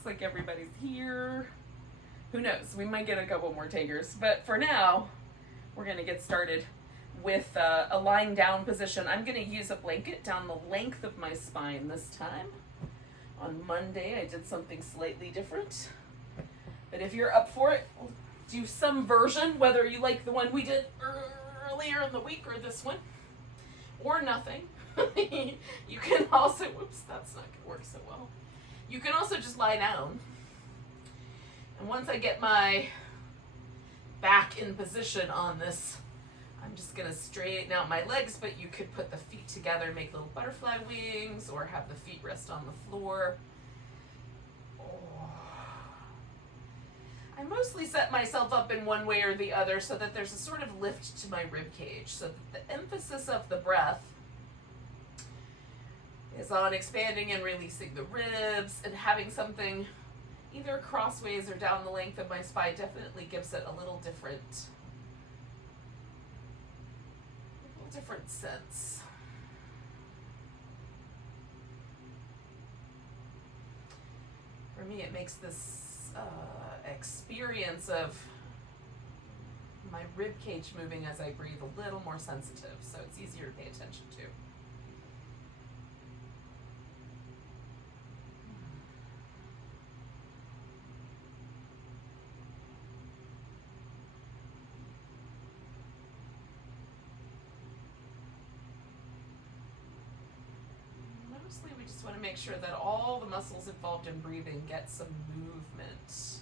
Looks like everybody's here. Who knows? We might get a couple more takers. But for now, we're going to get started with a lying down position. I'm going to use a blanket down the length of my spine this time. On Monday, I did something slightly different. But if you're up for it, we'll do some version, whether you like the one we did earlier in the week or this one, or nothing. You can also, whoops, that's not going to work so well. You can also just lie down. And once I get my back in position on this, I'm just going to straighten out my legs, but you could put the feet together, make little butterfly wings, or have the feet rest on the floor. I mostly set myself up in one way or the other so that there's a sort of lift to my rib cage, so that the emphasis of the breath is on expanding and releasing the ribs, and having something either crossways or down the length of my spine definitely gives it a little different sense. For me, it makes this experience of my rib cage moving as I breathe a little more sensitive, so it's easier to pay attention to. Mostly we just want to make sure that all the muscles involved in breathing get some movement.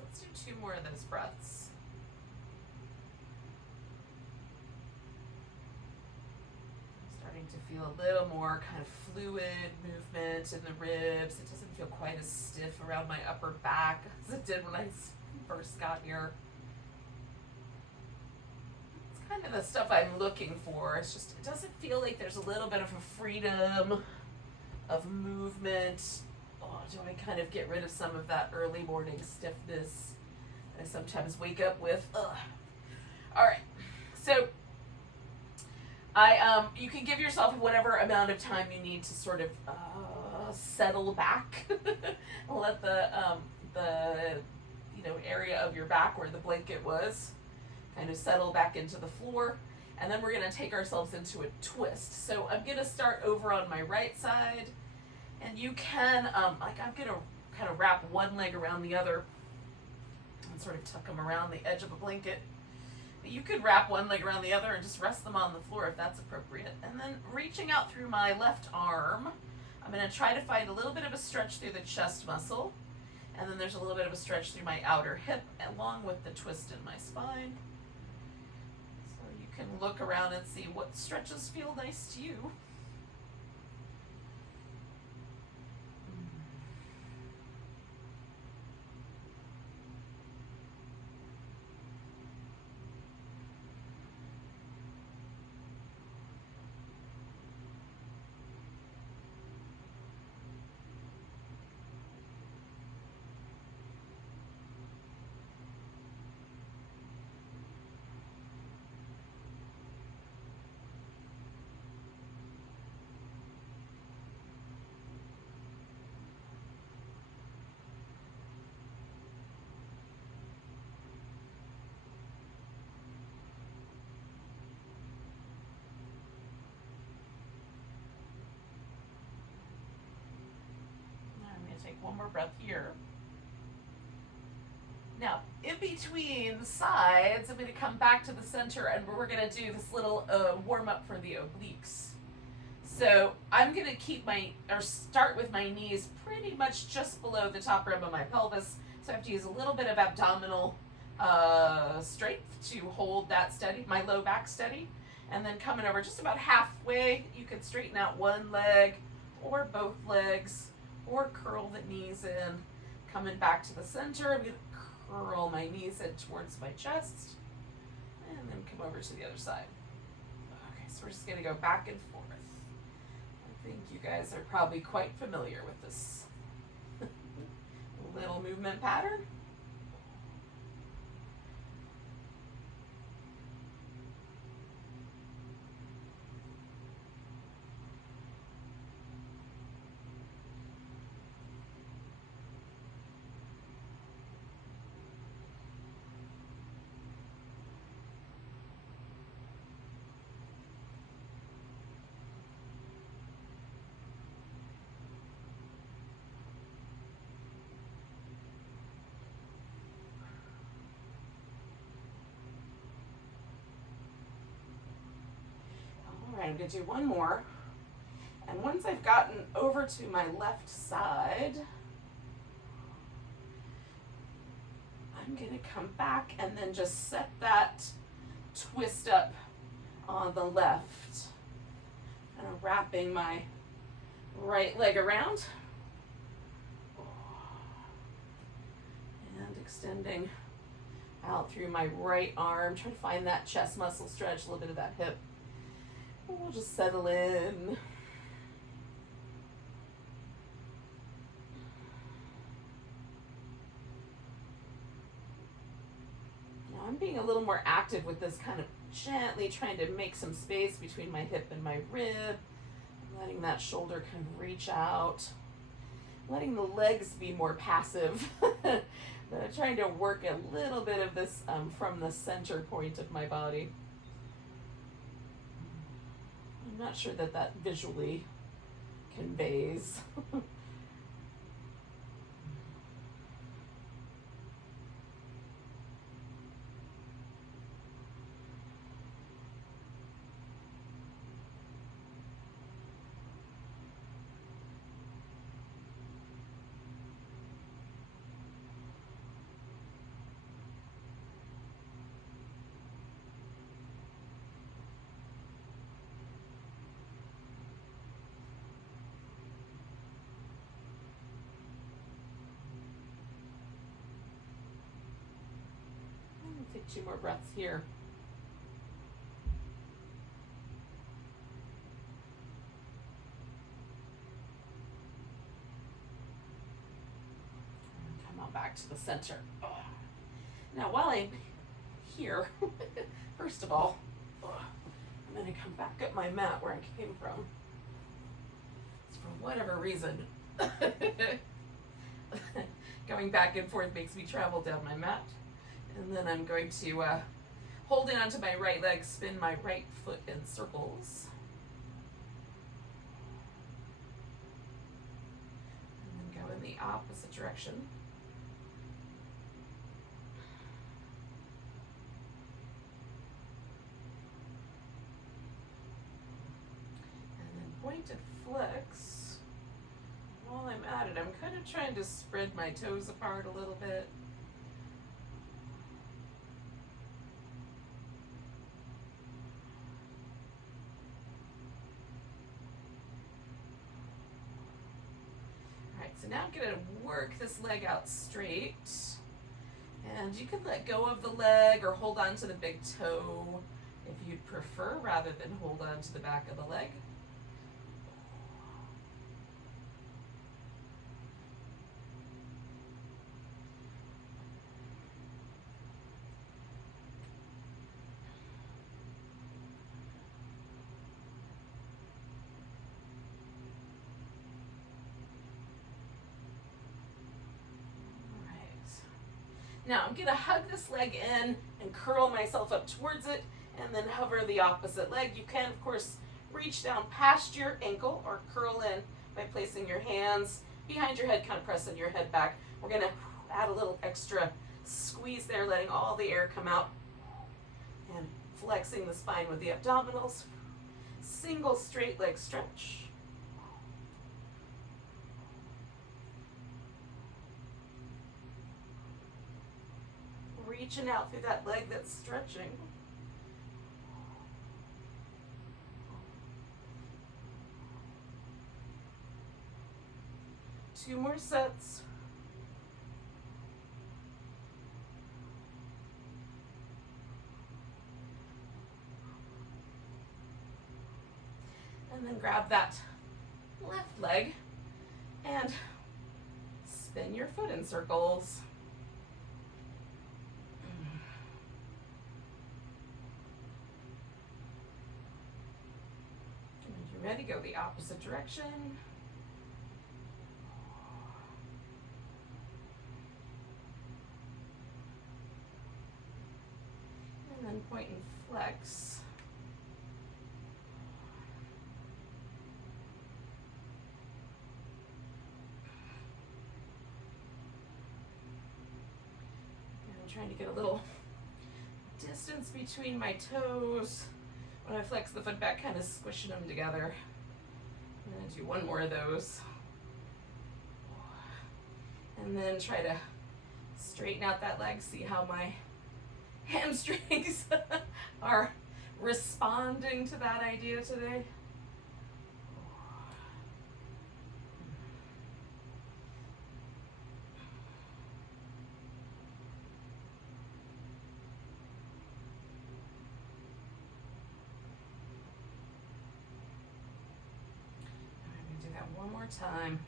Let's do 2 more of those breaths. I'm starting to feel a little more kind of fluid movement in the ribs. It doesn't feel quite as stiff around my upper back as it did when I first got here. It's kind of the stuff I'm looking for. It's just, it doesn't feel like there's a little bit of a freedom of movement. Oh, do I kind of get rid of some of that early morning stiffness I sometimes wake up with? Ugh. All right, so you can give yourself whatever amount of time you need to sort of settle back. Let the area of your back where the blanket was kind of settle back into the floor, and then we're going to take ourselves into a twist. So I'm going to start over on my right side. And you can, I'm going to kind of wrap one leg around the other and sort of tuck them around the edge of a blanket. But you could wrap one leg around the other and just rest them on the floor if that's appropriate. And then reaching out through my left arm, I'm going to try to find a little bit of a stretch through the chest muscle. And then there's a little bit of a stretch through my outer hip, along with the twist in my spine. So you can look around and see what stretches feel nice to you. take one more breath here. Now, in between the sides, I'm going to come back to the center and we're going to do this little warm up for the obliques. So I'm going to start with my knees pretty much just below the top rim of my pelvis. So I have to use a little bit of abdominal strength to hold that steady, my low back steady. And then coming over just about halfway, you can straighten out one leg or both legs or curl the knees in. Coming back to the center, I'm going to curl my knees in towards my chest and then come over to the other side. Okay, so we're just going to go back and forth. I think you guys are probably quite familiar with this little movement pattern. I'm going to do one more. And once I've gotten over to my left side, I'm going to come back and then just set that twist up on the left. And I'm wrapping my right leg around and extending out through my right arm. Try to find that chest muscle stretch, a little bit of that hip. We'll just settle in. Now I'm being a little more active with this, kind of gently trying to make some space between my hip and my rib, letting that shoulder kind of reach out, letting the legs be more passive. Trying to work a little bit of this from the center point of my body. I'm not sure that visually conveys. Take 2 more breaths here. And come on back to the center. Oh. Now while I'm here, first of all, I'm going to come back up my mat where I came from. For whatever reason, going back and forth makes me travel down my mat. And then I'm going to, holding onto my right leg, spin my right foot in circles. And then go in the opposite direction. And then pointed flex. While I'm at it, I'm kind of trying to spread my toes apart a little bit. So now I'm going to work this leg out straight. And you can let go of the leg or hold on to the big toe if you'd prefer, rather than hold on to the back of the leg. Now I'm going to hug this leg in and curl myself up towards it and then hover the opposite leg. You can, of course, reach down past your ankle or curl in by placing your hands behind your head, kind of pressing your head back. We're going to add a little extra squeeze there, letting all the air come out and flexing the spine with the abdominals. Single straight leg stretch. Reaching out through that leg that's stretching. Two more sets. And then grab that left leg and spin your foot in circles. And when you're ready, go the opposite direction. And then point and flex. Trying to get a little distance between my toes. When I flex the foot back, kind of squishing them together. I'm going to do one more of those. And then try to straighten out that leg, see how my hamstrings are responding to that idea today. One more time.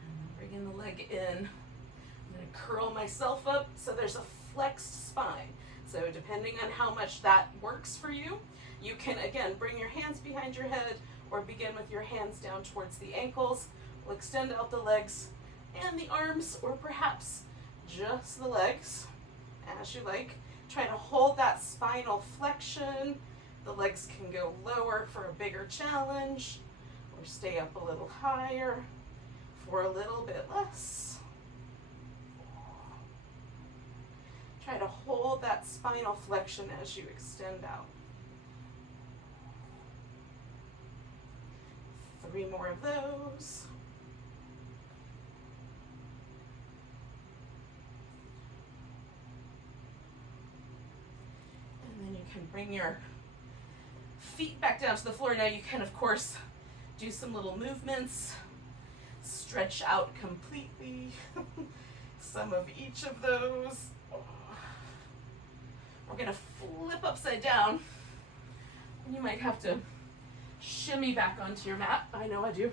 And then bring in the leg in. I'm going to curl myself up so there's a flexed spine. So depending on how much that works for you, you can again bring your hands behind your head or begin with your hands down towards the ankles. We'll extend out the legs and the arms, or perhaps just the legs, as you like. Try to hold that spinal flexion. The legs can go lower for a bigger challenge, or stay up a little higher for a little bit less. Try to hold that spinal flexion as you extend out. 3 more of those. And then you can bring your feet back down to the floor. Now you can, of course, do some little movements, stretch out completely, some of each of those. We're going to flip upside down. You might have to shimmy back onto your mat. I know I do.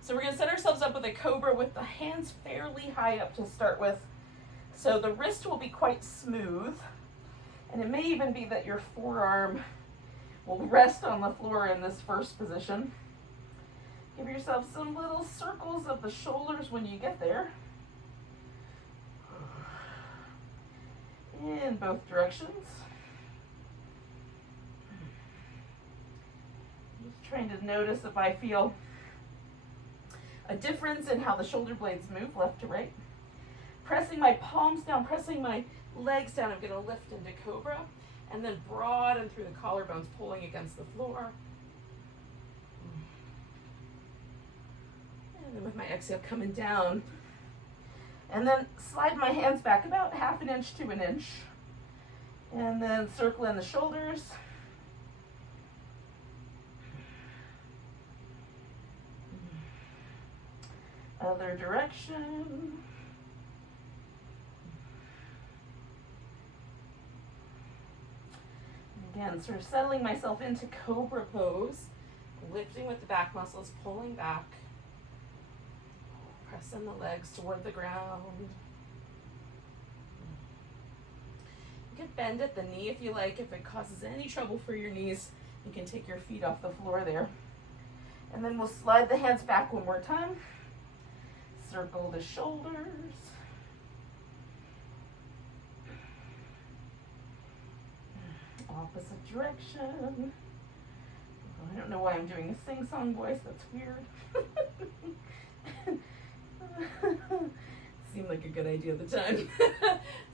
So we're going to set ourselves up with a Cobra with the hands fairly high up to start with. So the wrist will be quite smooth, and it may even be that your forearm will rest on the floor in this first position. Give yourself some little circles of the shoulders when you get there. In both directions. Just trying to notice if I feel a difference in how the shoulder blades move left to right. Pressing my palms down, pressing my legs down. I'm going to lift into Cobra and then broaden through the collarbones, pulling against the floor. And then with my exhale, coming down. And then slide my hands back about 1/2 inch to 1 inch. And then circle in the shoulders. Other direction. Again, sort of settling myself into Cobra pose, lifting with the back muscles, pulling back, pressing the legs toward the ground. You can bend at the knee if you like. If it causes any trouble for your knees, you can take your feet off the floor there. And then we'll slide the hands back one more time. Circle the shoulders. opposite direction. I don't know why I'm doing a sing-song voice, that's weird. Seemed like a good idea at the time.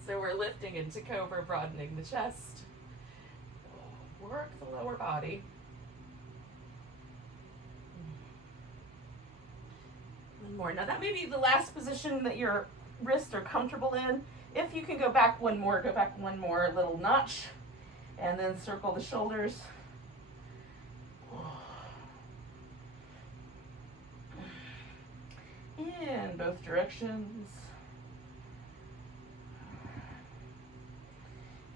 So we're lifting into Cobra, broadening the chest. Work the lower body. One more. Now that may be the last position that your wrists are comfortable in. If you can go back one more, little notch, and then circle the shoulders. In both directions.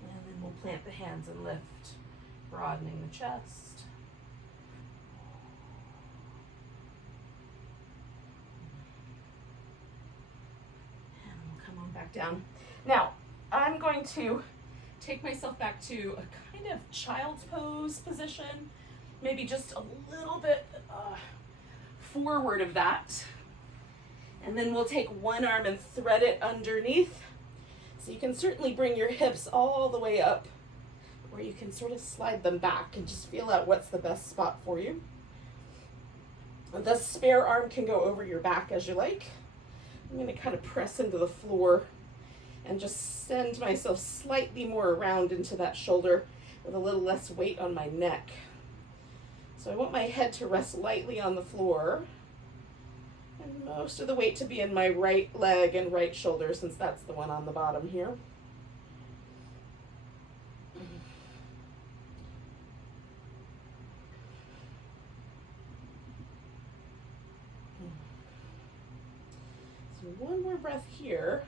And then we'll plant the hands and lift, broadening the chest. And we'll come on back down. Now, I'm going to take myself back to a kind of child's pose position, maybe just a little bit forward of that. And then we'll take one arm and thread it underneath. So you can certainly bring your hips all the way up, or you can sort of slide them back and just feel out what's the best spot for you. The spare arm can go over your back as you like. I'm going to kind of press into the floor and just send myself slightly more around into that shoulder with a little less weight on my neck. So I want my head to rest lightly on the floor, and most of the weight to be in my right leg and right shoulder, since that's the one on the bottom here. So one more breath here.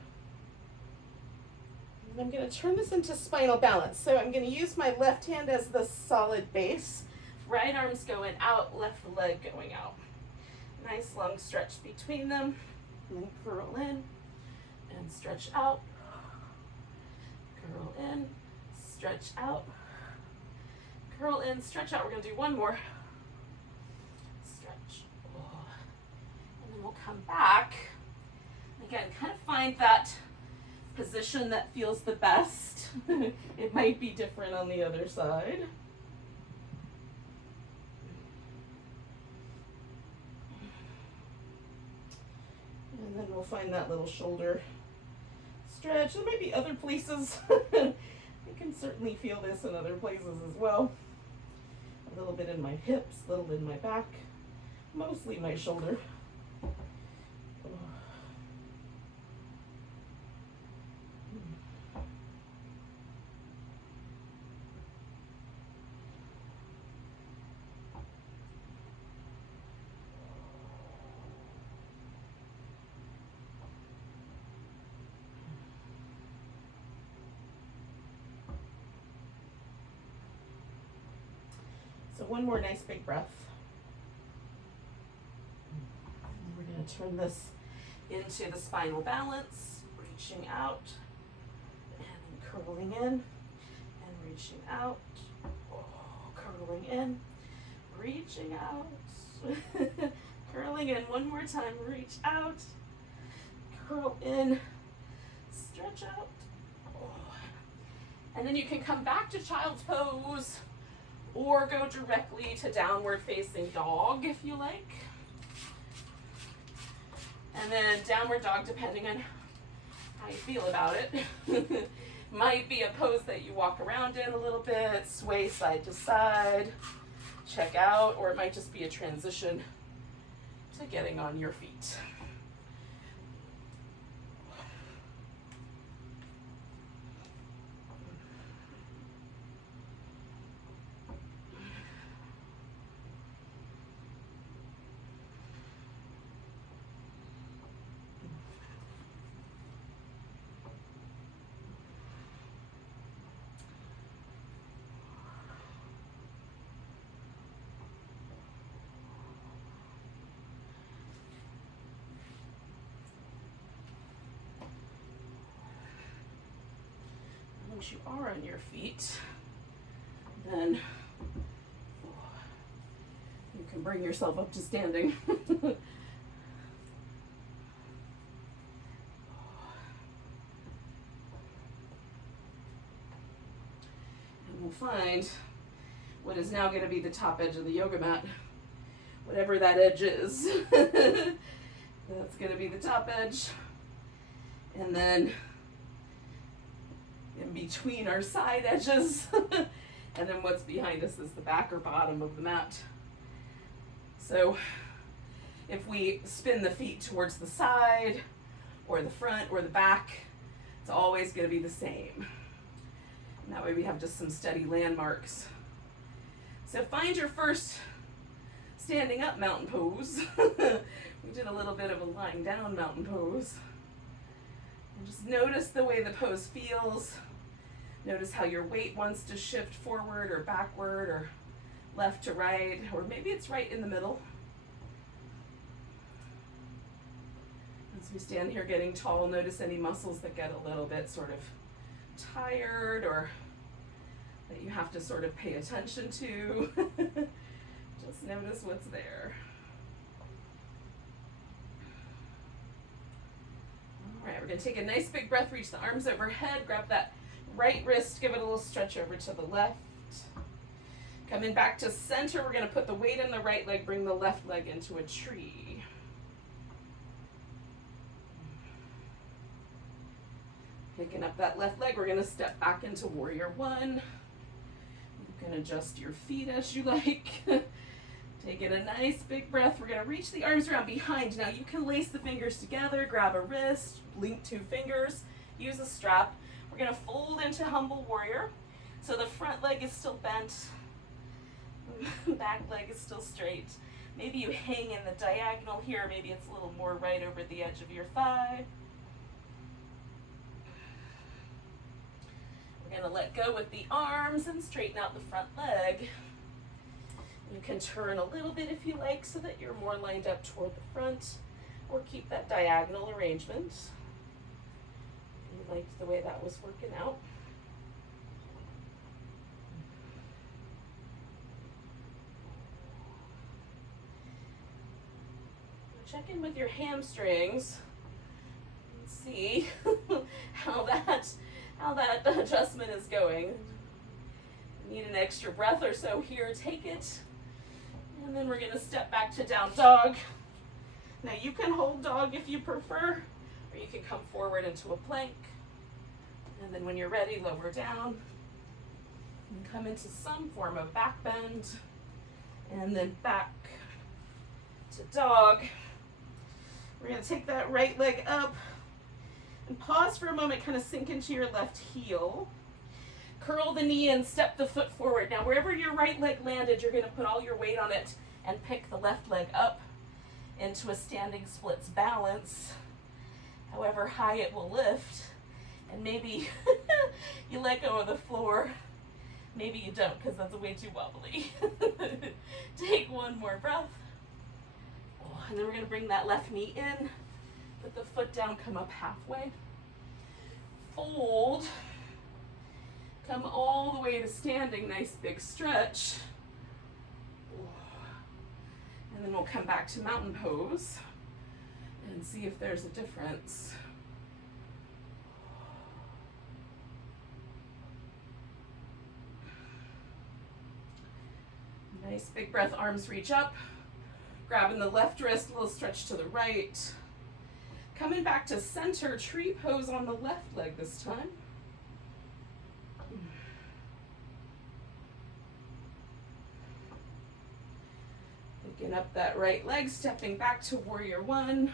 And I'm going to turn this into spinal balance. So I'm going to use my left hand as the solid base. Right arm's going out, left leg going out. Nice long stretch between them, and then curl in and stretch out, curl in, stretch out, curl in, stretch out. We're going to do one more. Stretch. And then we'll come back. Again, kind of find that position that feels the best. It might be different on the other side. And then we'll find that little shoulder stretch. There might be other places. I can certainly feel this in other places as well. A little bit in my hips, a little in my back, mostly my shoulder. So one more nice big breath. And we're going to turn this into the spinal balance, reaching out and curling in and reaching out, curling in, reaching out, curling in. One more time, reach out, curl in, stretch out. And then you can come back to child's pose, or go directly to downward facing dog if you like. And then downward dog, depending on how you feel about it, might be a pose that you walk around in a little bit, sway side to side, check out, or it might just be a transition to getting on your feet. Once you are on your feet, then you can bring yourself up to standing. And we'll we'll find what is now going to be the top edge of the yoga mat, whatever that edge is. That's going to be the top edge. And then in between our side edges, and then what's behind us is the back or bottom of the mat. So if we spin the feet towards the side or the front or the back, it's always going to be the same. And that way we have just some steady landmarks. So find your first standing up mountain pose. We did a little bit of a lying down mountain pose. And just notice the way the pose feels. Notice how your weight wants to shift forward or backward or left to right, or maybe it's right in the middle. As we stand here getting tall, notice any muscles that get a little bit sort of tired or that you have to sort of pay attention to. Just notice what's there. All right, we're gonna take a nice big breath, reach the arms overhead, grab that right wrist, give it a little stretch over to the left. Coming back to center, we're gonna put the weight in the right leg, bring the left leg into a tree. Picking up that left leg, we're gonna step back into warrior one. You can adjust your feet as you like. Taking a nice big breath, we're gonna reach the arms around behind. Now you can lace the fingers together, grab a wrist, link two fingers, use a strap. We're gonna fold into humble warrior. So the front leg is still bent, back leg is still straight. Maybe you hang in the diagonal here, maybe it's a little more right over the edge of your thigh. We're gonna let go with the arms and straighten out the front leg. You can turn a little bit if you like so that you're more lined up toward the front, or keep that diagonal arrangement. You liked the way that was working out. Check in with your hamstrings and see how that adjustment is going. Need an extra breath or so here, take it. And then we're gonna step back to down dog. Now you can hold dog if you prefer, or you can come forward into a plank. And then when you're ready, lower down and come into some form of back bend, and then back to dog. We're gonna take that right leg up and pause for a moment, kind of sink into your left heel. Curl the knee and step the foot forward. Now wherever your right leg landed, you're gonna put all your weight on it and pick the left leg up into a standing splits balance. However high it will lift. And maybe you let go of the floor. Maybe you don't, because that's way too wobbly. Take one more breath. And then we're gonna bring that left knee in, put the foot down, come up halfway. Fold. Come all the way to standing, nice big stretch. And then we'll come back to mountain pose and see if there's a difference. Nice big breath, arms reach up. Grabbing the left wrist, a little stretch to the right. Coming back to center, tree pose on the left leg this time. Picking up that right leg, stepping back to warrior one.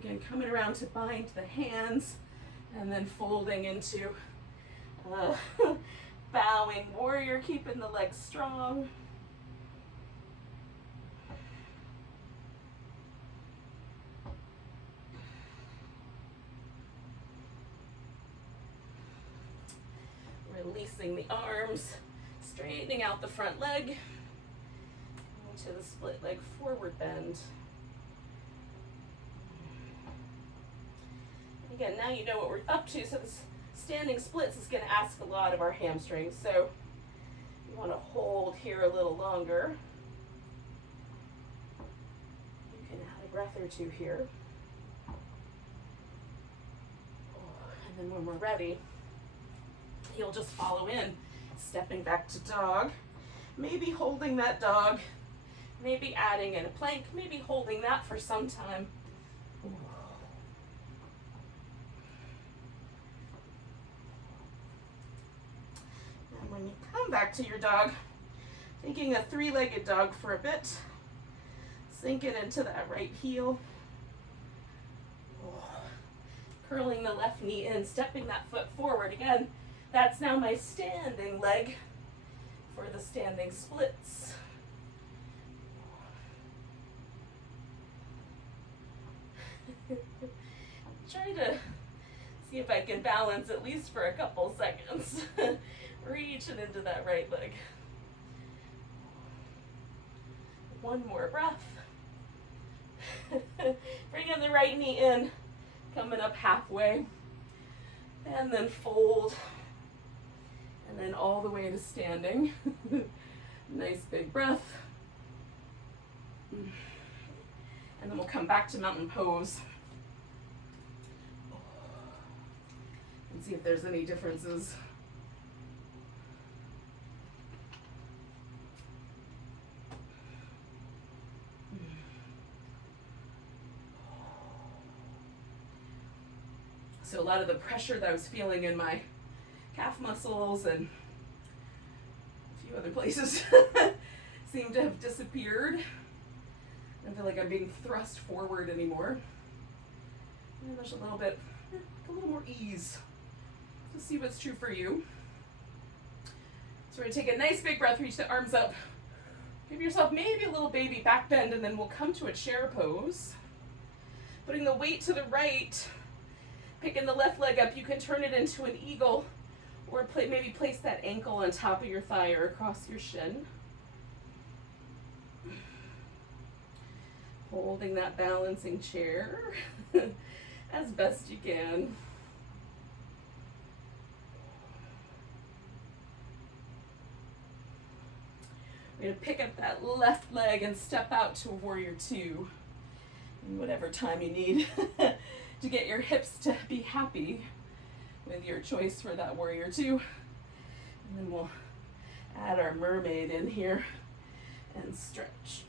Again, coming around to bind the hands and then folding into bowing warrior, keeping the legs strong. Releasing the arms, straightening out the front leg into the split leg forward bend. Again, now you know what we're up to, so this standing splits is going to ask a lot of our hamstrings, so you want to hold here a little longer. You can add a breath or two here. And then when we're ready, you'll just follow in, stepping back to dog, maybe holding that dog, maybe adding in a plank, maybe holding that for some time. And when you come back to your dog, taking a three-legged dog for a bit, sinking into that right heel, curling the left knee in, stepping that foot forward. Again, that's now my standing leg for the standing splits. Try to see if I can balance at least for a couple seconds. Reaching into that right leg. One more breath. Bringing the right knee in, coming up halfway, and then fold, and then all the way to standing. Nice big breath. And then we'll come back to mountain pose and see if there's any differences. So a lot of the pressure that I was feeling in my calf muscles and a few other places seem to have disappeared. I don't feel like I'm being thrust forward anymore. And there's a little more ease. Let's see what's true for you. So we're gonna take a nice big breath, reach the arms up. Give yourself maybe a little baby back bend, and then we'll come to a chair pose. Putting the weight to the right, picking the left leg up, you can turn it into an eagle, or maybe place that ankle on top of your thigh or across your shin. Holding that balancing chair as best you can. We're going to pick up that left leg and step out to a warrior two, in whatever time you need to get your hips to be happy with your choice for that warrior two. And then we'll add our mermaid in here and stretch.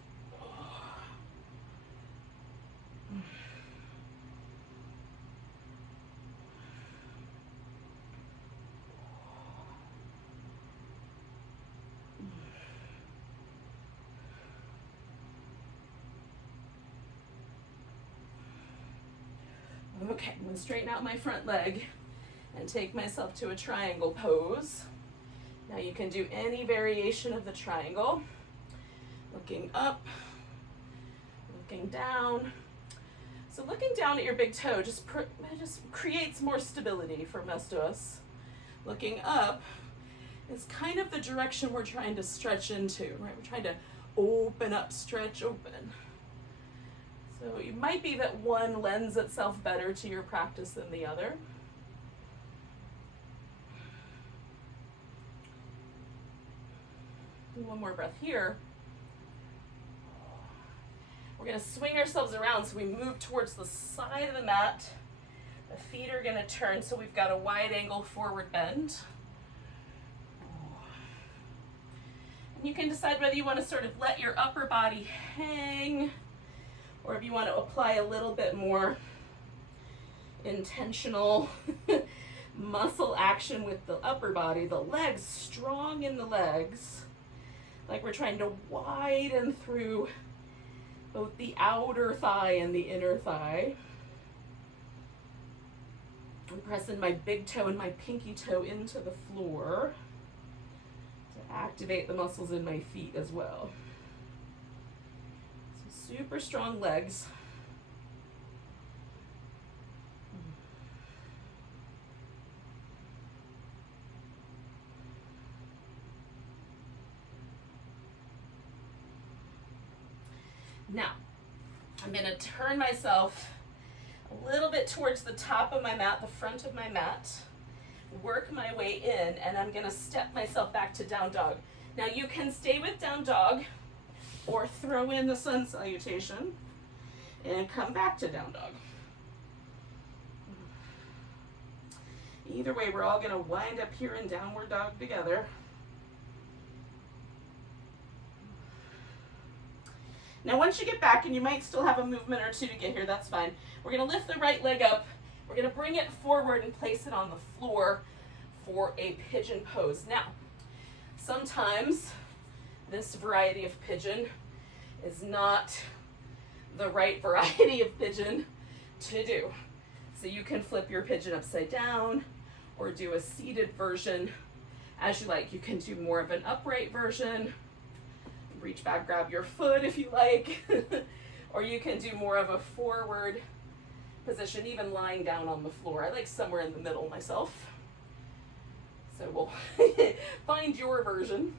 Okay, I'm going to straighten out my front leg and take myself to a triangle pose. Now you can do any variation of the triangle. Looking up, looking down. So looking down at your big toe just creates more stability for most of us. Looking up is kind of the direction we're trying to stretch into, right? We're trying to open up, stretch, open. So it might be that one lends itself better to your practice than the other. Do one more breath here. We're going to swing ourselves around so we move towards the side of the mat. The feet are going to turn so we've got a wide angle forward bend. And you can decide whether you want to sort of let your upper body hang, or if you want to apply a little bit more intentional muscle action with the upper body, the legs, strong in the legs, like we're trying to widen through both the outer thigh and the inner thigh. I'm pressing my big toe and my pinky toe into the floor to activate the muscles in my feet as well. Super strong legs. Now, I'm going to turn myself a little bit towards the top of my mat, the front of my mat, work my way in, and I'm going to step myself back to down dog. Now you can stay with down dog, or throw in the sun salutation and come back to down dog. Either way, we're all gonna wind up here in downward dog together. Now once you get back, and you might still have a movement or two to get here, that's fine. We're gonna lift the right leg up. We're gonna bring it forward and place it on the floor for a pigeon pose. Now, sometimes this variety of pigeon is not the right variety of pigeon to do. So you can flip your pigeon upside down or do a seated version as you like. You can do more of an upright version. Reach back, grab your foot if you like. Or you can do more of a forward position, even lying down on the floor. I like somewhere in the middle myself. So we'll find your version.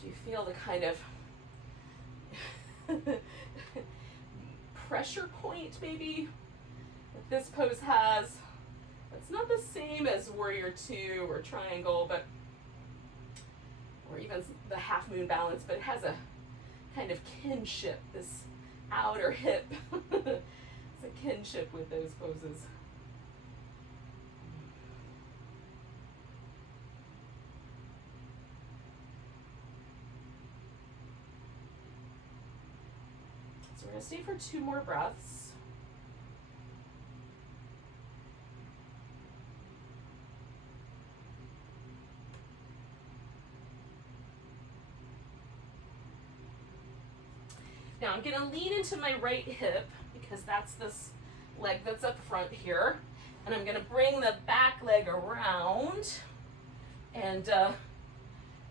Do you feel the kind of pressure point maybe that this pose has? It's not the same as warrior two or triangle, but or even the half moon balance, but it has a kind of kinship, this outer hip. It's a kinship with those poses. So we're going to stay for 2 more breaths. Now I'm going to lean into my right hip because that's this leg that's up front here. And I'm going to bring the back leg around and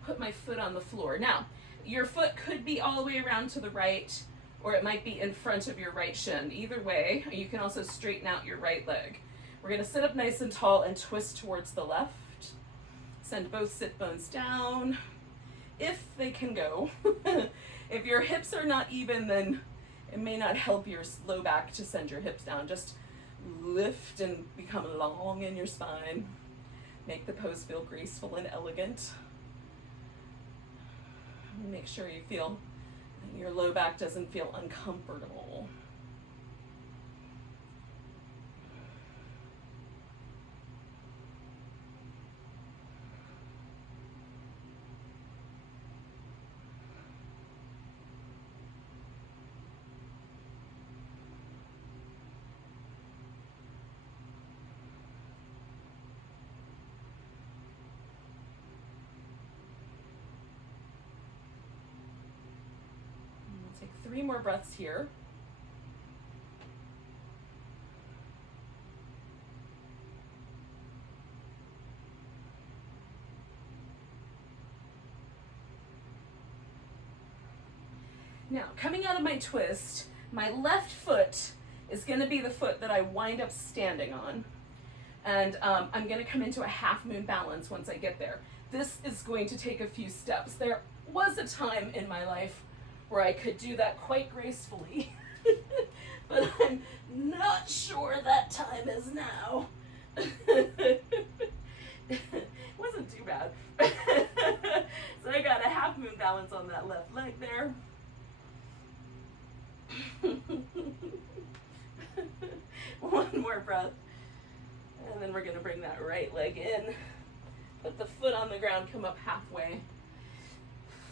put my foot on the floor. Now, your foot could be all the way around to the right, or it might be in front of your right shin. Either way, you can also straighten out your right leg. We're going to sit up nice and tall and twist towards the left. Send both sit bones down, if they can go. If your hips are not even, then it may not help your low back to send your hips down. Just lift and become long in your spine. Make the pose feel graceful and elegant. Make sure you feel your low back doesn't feel uncomfortable. Take 3 more breaths here. Now, coming out of my twist, my left foot is going to be the foot that I wind up standing on. And I'm going to come into a half moon balance once I get there. This is going to take a few steps. There was a time in my life where I could do that quite gracefully, but I'm not sure that time is now. It wasn't too bad. So I got a half moon balance on that left leg there. One more breath. And then we're gonna bring that right leg in. Put the foot on the ground, come up halfway.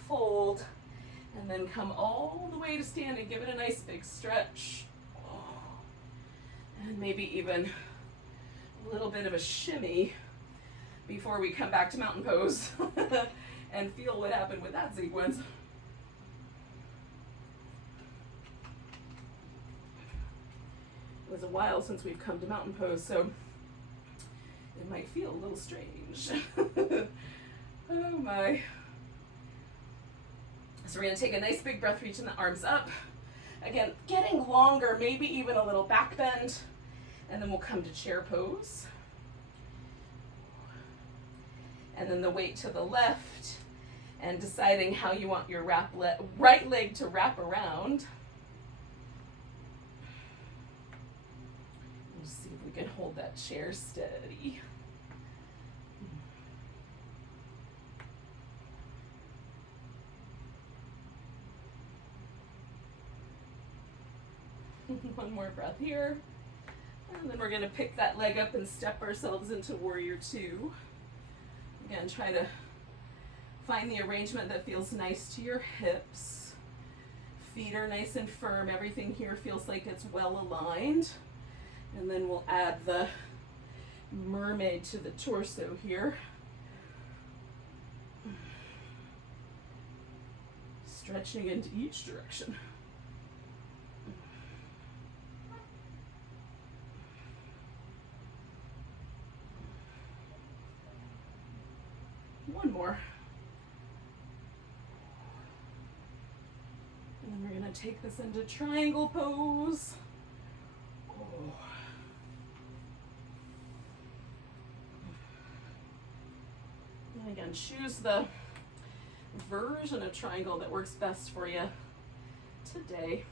Fold. And then come all the way to stand and give it a nice big stretch. And maybe even a little bit of a shimmy before we come back to mountain pose and feel what happened with that sequence. It was a while since we've come to mountain pose, so it might feel a little strange. Oh my. So we're going to take a nice big breath, reaching the arms up. Again, getting longer, maybe even a little back bend. And then we'll come to chair pose. And then the weight to the left, and deciding how you want your right leg to wrap around. can hold that chair steady. One more breath here. And then we're going to pick that leg up and step ourselves into warrior two. Again, try to find the arrangement that feels nice to your hips. Feet are nice and firm. Everything here feels like it's well aligned. And then we'll add the mermaid to the torso here. Stretching into each direction. One more. And then we're going to take this into triangle pose. Oh. And again, choose the version of triangle that works best for you today,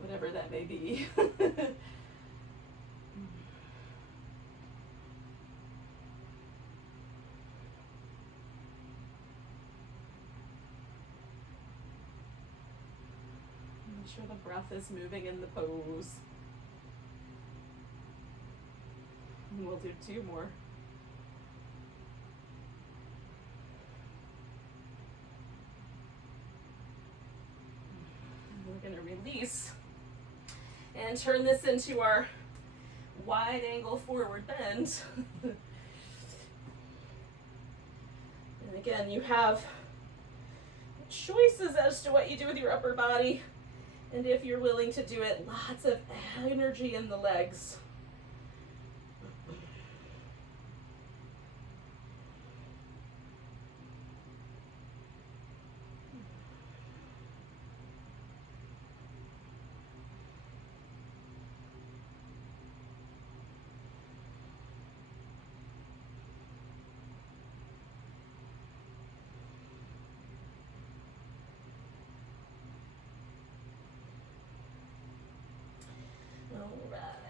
whatever that may be. Make sure the breath is moving in the pose. And we'll do two more. We're going to release and turn this into our wide angle forward bend. And again, you have choices as to what you do with your upper body, and if you're willing to do it, lots of energy in the legs.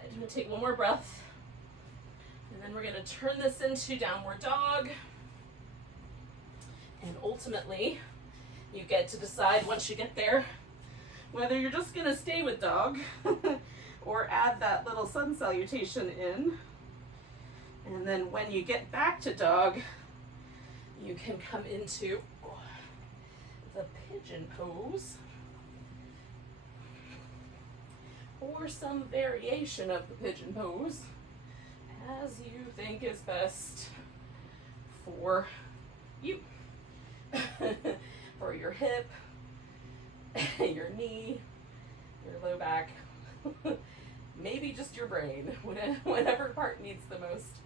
I'm going to take one more breath, and then we're going to turn this into downward dog. And ultimately, you get to decide once you get there whether you're just going to stay with dog or add that little sun salutation in. And then when you get back to dog, you can come into the pigeon pose, or some variation of the pigeon pose, as you think is best for you. For your hip, your knee, your low back, maybe just your brain, whatever part needs the most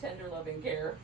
tender loving care.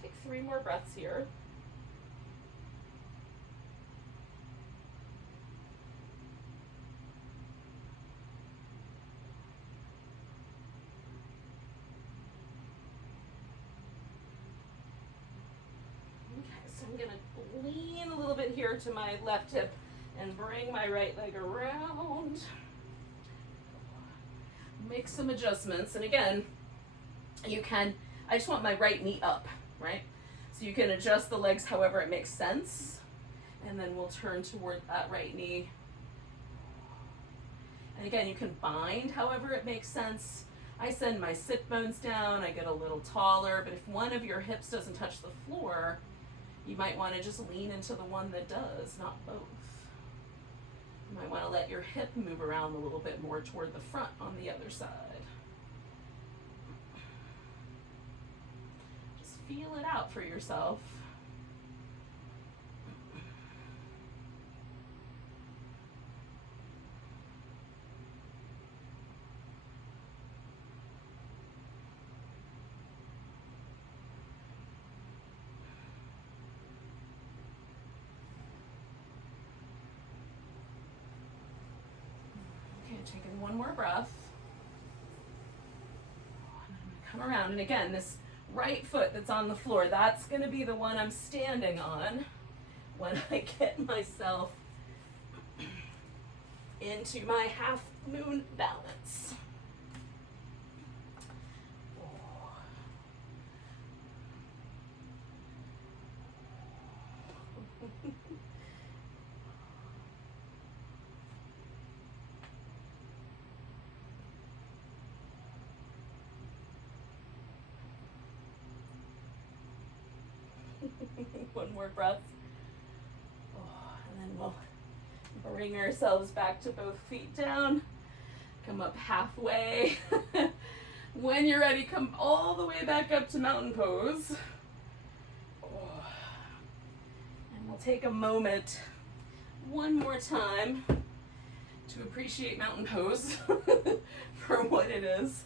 Take 3 more breaths here. Okay, so I'm going to lean a little bit here to my left hip and bring my right leg around. Make some adjustments. And again, I just want my right knee up. Right? So you can adjust the legs however it makes sense. And then we'll turn toward that right knee. And again, you can bind however it makes sense, I send my sit bones down, I get a little taller, but if one of your hips doesn't touch the floor, you might want to just lean into the one that does, not both. You might want to let your hip move around a little bit more toward the front on the other side. Just feel it out for yourself. Taking one more breath. And I'm gonna come around, and again, this right foot that's on the floor, that's gonna be the one I'm standing on when I get myself into my half moon balance. One more breath. And then we'll bring ourselves back to both feet down. Come up halfway. When you're ready, come all the way back up to mountain pose. And we'll take a moment one more time to appreciate mountain pose for what it is.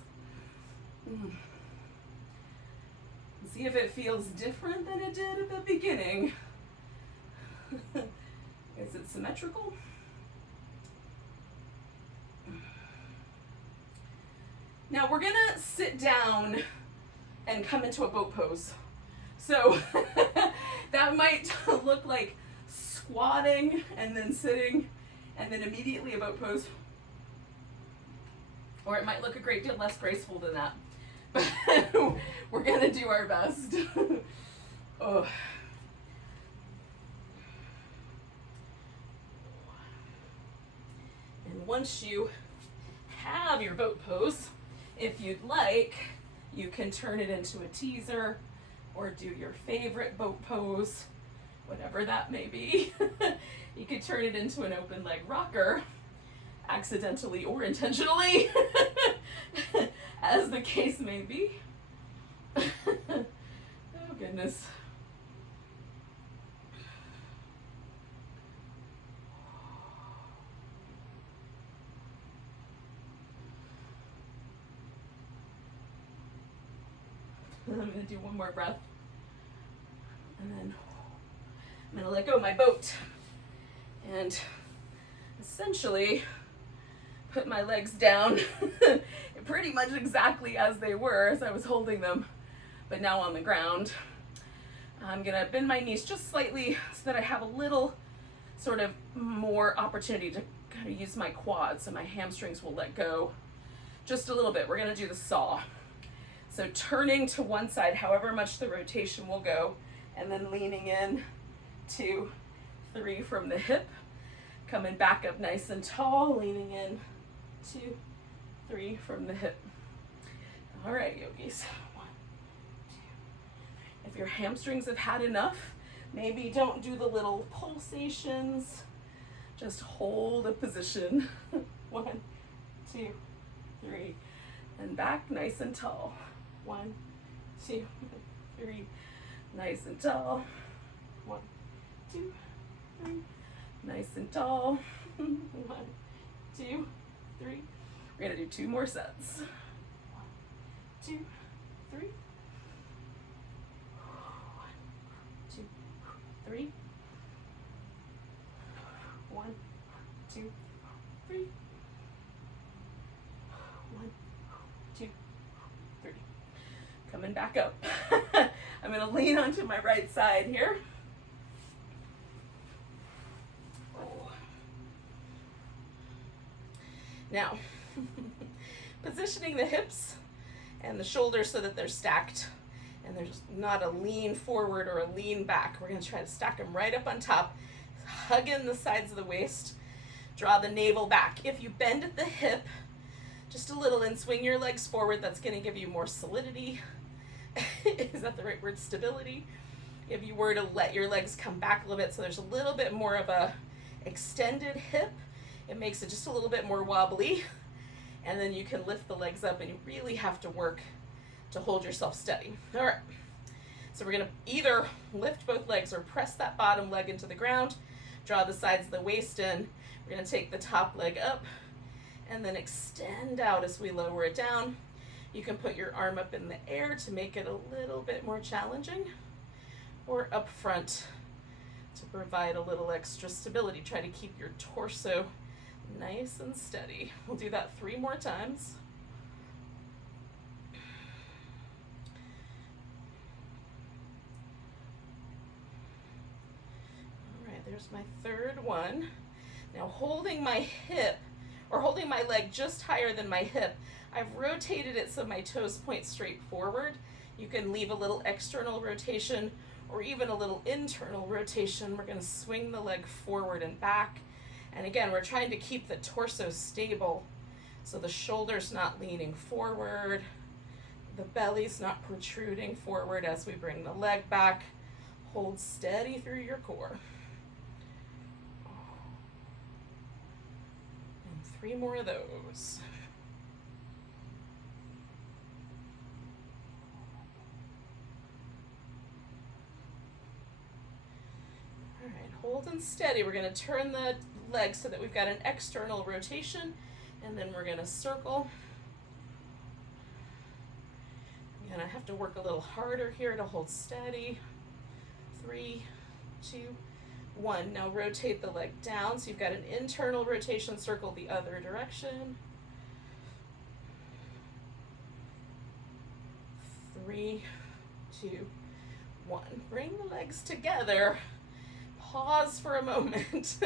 See if it feels different than it did at the beginning. Is it symmetrical? Now we're gonna sit down and come into a boat pose. So that might look like squatting and then sitting and then immediately a boat pose. Or it might look a great deal less graceful than that. We're gonna do our best. Oh. And once you have your boat pose, if you'd like, you can turn it into a teaser or do your favorite boat pose, whatever that may be. You could turn it into an open leg rocker, accidentally or intentionally, as the case may be. Oh goodness. And I'm going to do one more breath. And then I'm going to let go of my boat. And essentially put my legs down pretty much exactly as they were as I was holding them, but now on the ground. I'm going to bend my knees just slightly so that I have a little sort of more opportunity to kind of use my quads, so my hamstrings will let go just a little bit. We're going to do the saw. So turning to one side, however much the rotation will go, and then leaning in, 2, 3 from the hip, coming back up nice and tall, leaning in, 2, 3 from the hip. All right, yogis. 1, 2. If your hamstrings have had enough, maybe don't do the little pulsations. Just hold a position. 1, 2, 3. And back nice and tall. 1, 2, 3. Nice and tall. 1, 2, 3. Nice and tall. 1, 2, 3. We're gonna do 2 more sets. 1, 2, 3. 1, 2, 3. 1, 2, 3. 1, 2, 3. Coming back up. I'm gonna lean onto my right side here. Now, positioning the hips and the shoulders so that they're stacked and there's not a lean forward or a lean back. We're going to try to stack them right up on top, hug in the sides of the waist, draw the navel back. If you bend at the hip, just a little, and swing your legs forward. That's going to give you more solidity. Is that the right word? Stability. If you were to let your legs come back a little bit, so there's a little bit more of a extended hip, it makes it just a little bit more wobbly. And then you can lift the legs up, and you really have to work to hold yourself steady. All right. So we're gonna either lift both legs or press that bottom leg into the ground, draw the sides of the waist in. We're gonna take the top leg up and then extend out as we lower it down. You can put your arm up in the air to make it a little bit more challenging, or up front to provide a little extra stability. Try to keep your torso nice and steady. We'll do that 3 more times. All right, there's my third one. Now holding my hip, or holding my leg just higher than my hip, I've rotated it so my toes point straight forward. You can leave a little external rotation or even a little internal rotation. We're going to swing the leg forward and back. And again, we're trying to keep the torso stable so the shoulder's not leaning forward, the belly's not protruding forward as we bring the leg back. Hold steady through your core. And 3 more of those. All right, hold and steady. We're going to turn the legs so that we've got an external rotation, and then we're going to circle. You're going to have to work a little harder here to hold steady. 3, 2, 1. Now rotate the leg down so you've got an internal rotation, circle the other direction. 3, 2, 1. Bring the legs together. Pause for a moment.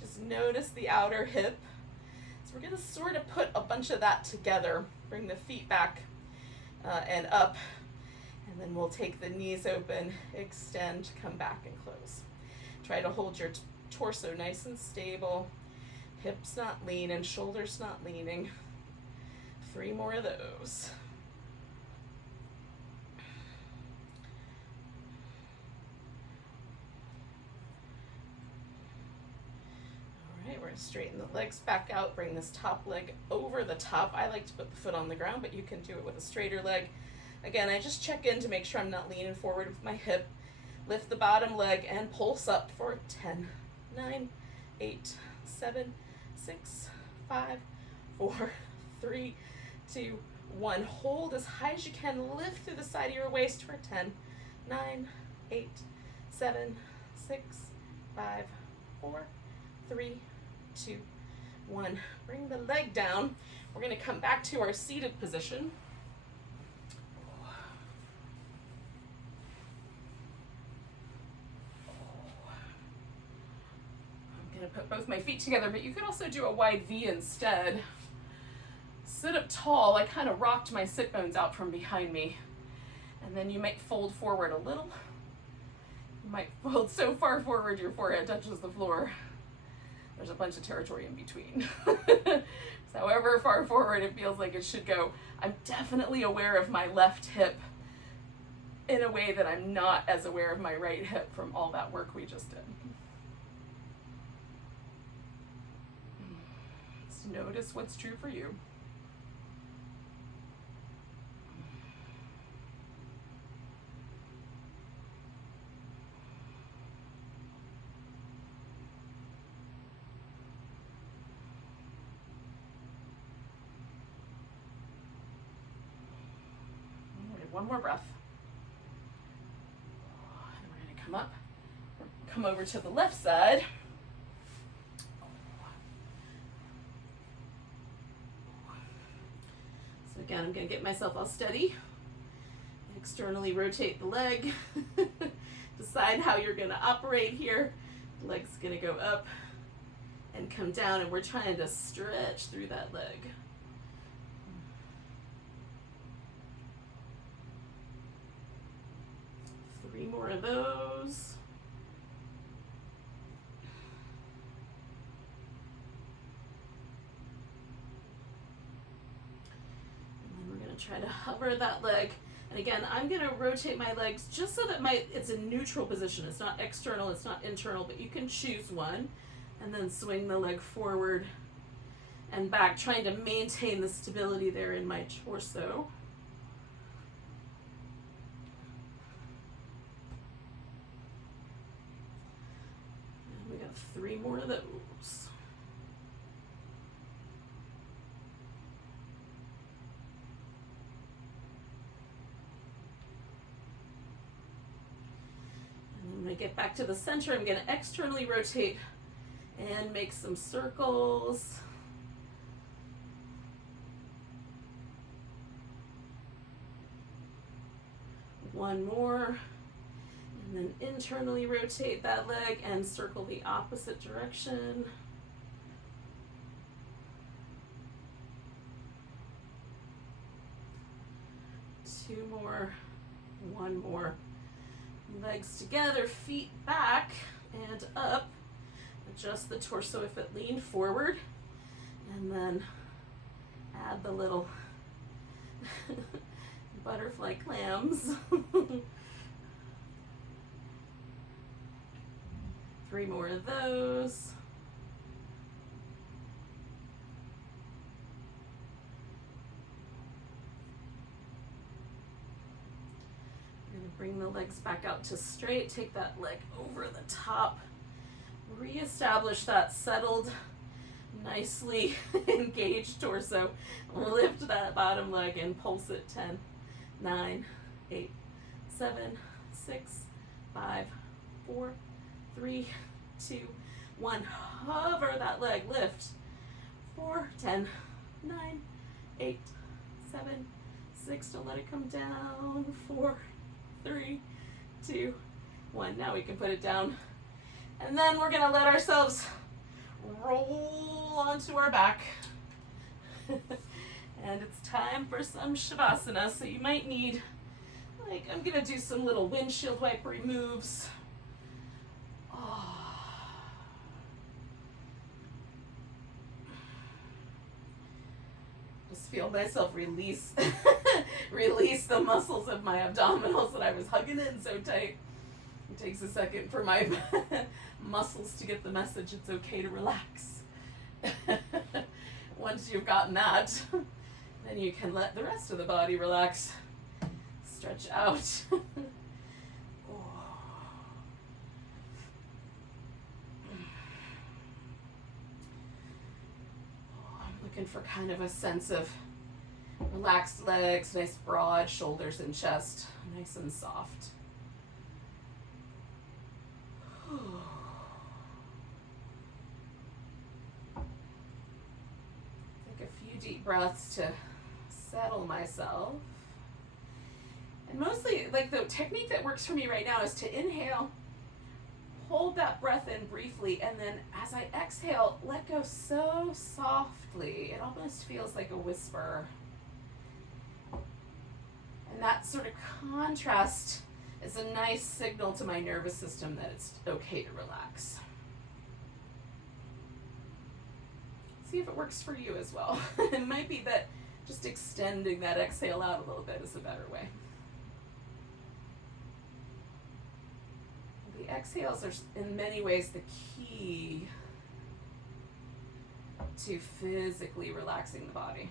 Just notice the outer hip. So we're going to sort of put a bunch of that together. Bring the feet back and up. And then we'll take the knees open, extend, come back and close. Try to hold your torso nice and stable. Hips not leaning, shoulders not leaning. 3 more of those. Straighten the legs back out, bring this top leg over the top. I like to put the foot on the ground, but you can do it with a straighter leg. Again, I just check in to make sure I'm not leaning forward with my hip. Lift the bottom leg and pulse up for 10, 9, 8, 7, 6, 5, 4, 3, 2, 1. Hold as high as you can. Lift through the side of your waist for 10, 9, 8, 7, 6, 5, 4, 3, 2, 1. Bring the leg down. We're going to come back to our seated position. I'm going to put both my feet together, but you could also do a wide V instead. Sit up tall. I kind of rocked my sit bones out from behind me. And then you might fold forward a little. You might fold so far forward your forehead touches the floor. There's a bunch of territory in between. So however far forward it feels like it should go. I'm definitely aware of my left hip in a way that I'm not as aware of my right hip from all that work we just did. Just notice what's true for you. One more breath. And we're going to come up, come over to the left side. So again, I'm going to get myself all steady. Externally rotate the leg. Decide how you're going to operate here. The leg's going to go up and come down, and we're trying to stretch through that leg. 3 more of those. try to hover that leg. And again, I'm going to rotate my legs just so that it's a neutral position. It's not external, it's not internal, but you can choose one. And then swing the leg forward and back, trying to maintain the stability there in my torso. And we got 3 more of those. When I get back to the center, I'm going to externally rotate and make some circles. One more. And then internally rotate that leg and circle the opposite direction. Two more. One more. Legs together, feet back and up. Adjust the torso if it leaned forward. And then add the little butterfly clams. 3 more of those. Bring the legs back out to straight. Take that leg over the top. Reestablish that settled, nicely engaged torso. Lift that bottom leg and pulse it. 10, 9, 8, 7, 6, 5, 4, 3, 2, 1. Hover that leg. Lift. 4, 10, 9, 8, 7, 6. Don't let it come down. 4, 3, 2, 1. Now we can put it down. And then we're going to let ourselves roll onto our back. And it's time for some Savasana. So you might need, like, I'm going to do some little windshield wiper moves. Just feel myself release release the muscles of my abdominals that I was hugging in so tight. It takes a second for my muscles to get the message it's okay to relax. Once you've gotten that, then you can let the rest of the body relax. Stretch out. I'm looking for kind of a sense of relaxed legs, nice broad shoulders and chest, nice and soft. Take a few deep breaths to settle myself. And mostly, like, the technique that works for me right now is to inhale, hold that breath in briefly, and then as I exhale, let go so softly. It almost feels like a whisper. And that sort of contrast is a nice signal to my nervous system that it's okay to relax. See if it works for you as well. It might be that just extending that exhale out a little bit is a better way. The exhales are in many ways the key to physically relaxing the body.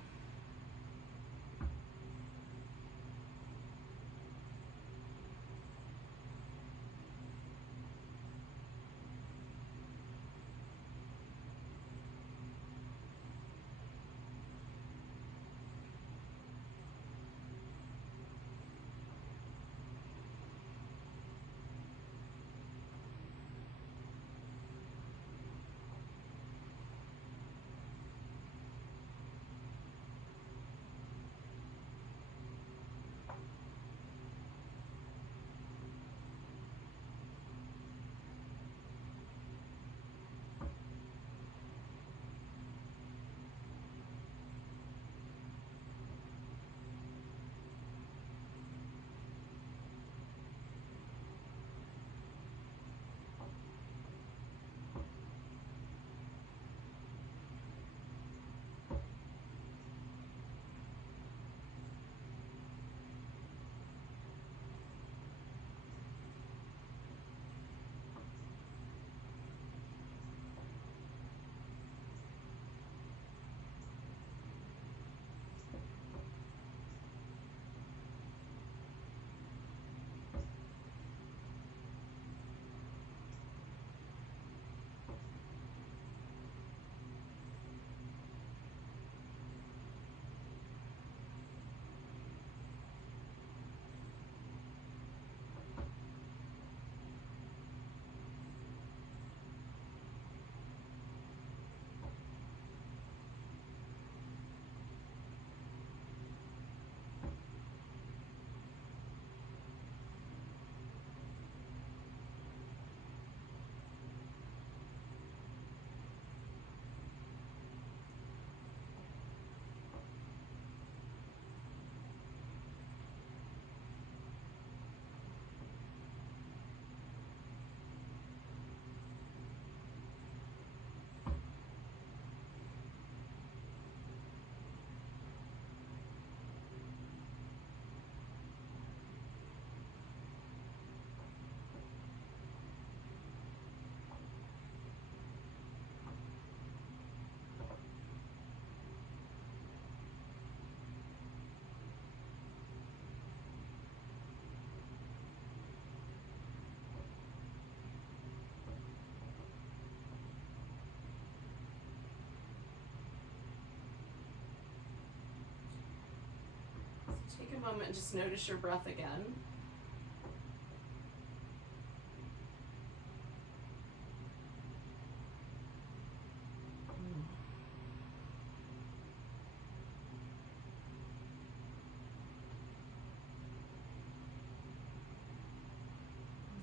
a moment and just notice your breath again.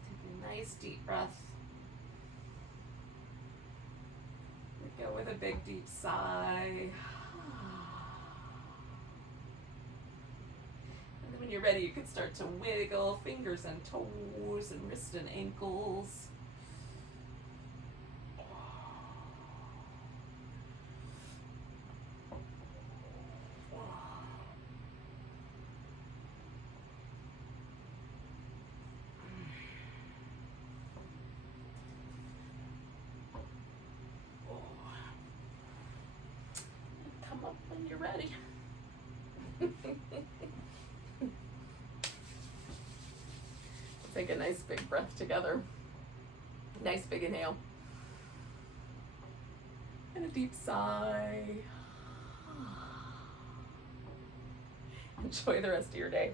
Take a nice deep breath. Go with a big deep sigh. And then when you're ready, you can start to wiggle fingers and toes and wrists and ankles. Come up when you're ready. Take a nice big breath together. Nice big inhale. And a deep sigh. Enjoy the rest of your day.